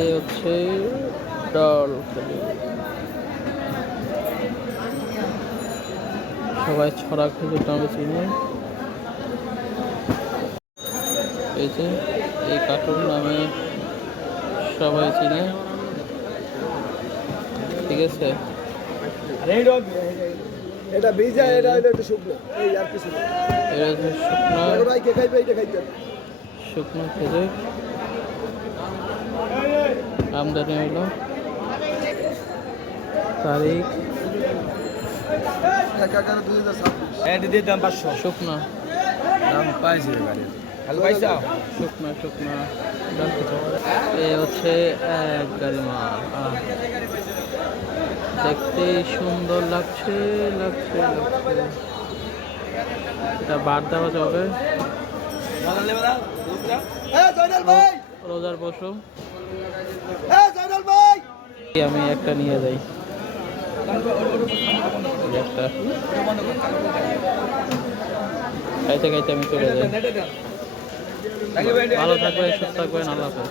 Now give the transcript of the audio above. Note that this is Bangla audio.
এই হচ্ছে ডাল সবাই ছড়া খেজুর নামে চিনি। এই যে এই কার্টুন নামে সবাই চিনে, ঠিক আছে। এটা ভিজা, এটা হলো একটু শুকনো, এই আর কিছু না। এটা হচ্ছে শুকনো ভাই কে খাইবে এটা খাইতে? শুকনো খেজুর আমদানি হইল। তারিখ 11/2026। দাম 500 শুকনো দাম পাইছি গাড়ি। হ্যালো পয়সা শুকনো শুকনো ডাল খেজুর। এ হচ্ছে এক গাড়ি মাল। দেখতে সুন্দর লাগছে লাগছে লাগছে। এটা বার দেওয়া যাবে। রোজার বসো, আমি একটা নিয়ে যাই। একটা খাইতে খাইতে আমি চলে যাই। ভালো থাকবেন, সুস্থ থাকবেন, আল্লাহ হাফেজ।